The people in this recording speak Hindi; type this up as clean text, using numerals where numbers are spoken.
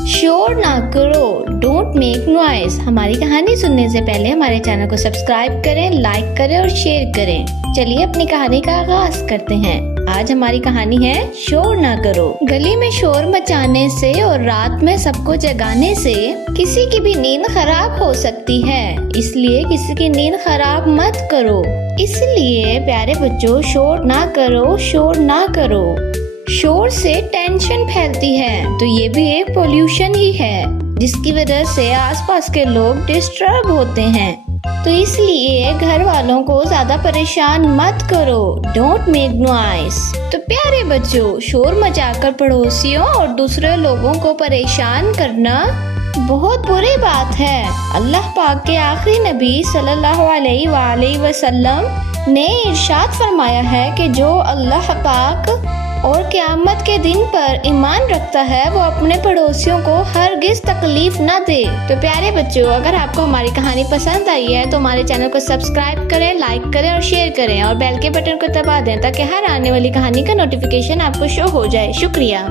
शोर ना करो, डोंट मेक नॉइस। हमारी कहानी सुनने से पहले हमारे चैनल को सब्सक्राइब करें, लाइक करें और शेयर करें। चलिए अपनी कहानी का आगाज करते हैं। आज हमारी कहानी है शोर ना करो। गली में शोर मचाने से और रात में सबको जगाने से किसी की भी नींद खराब हो सकती है, इसलिए किसी की नींद खराब मत करो। इसलिए प्यारे बच्चों, शोर ना करो, शोर ना करो। शोर से टेंशन फैलती है, तो ये भी एक पोल्यूशन ही है, जिसकी वजह से आसपास के लोग डिस्टर्ब होते हैं। तो इसलिए घर वालों को ज्यादा परेशान मत करो, डोंट मेक नॉइस। तो प्यारे बच्चों, शोर मचाकर पड़ोसियों और दूसरे लोगों को परेशान करना बहुत बुरी बात है। अल्लाह पाक के आखिरी नबी सल्लल्लाहु अलैहि वसल्लम ने इरशाद फरमाया है कि जो अल्लाह पाक और क़यामत के दिन पर ईमान रखता है, वो अपने पड़ोसियों को हरगिज तकलीफ न दे। तो प्यारे बच्चों, अगर आपको हमारी कहानी पसंद आई है तो हमारे चैनल को सब्सक्राइब करें, लाइक करें और शेयर करें और बेल के बटन को दबा दें ताकि हर आने वाली कहानी का नोटिफिकेशन आपको शो हो जाए। शुक्रिया।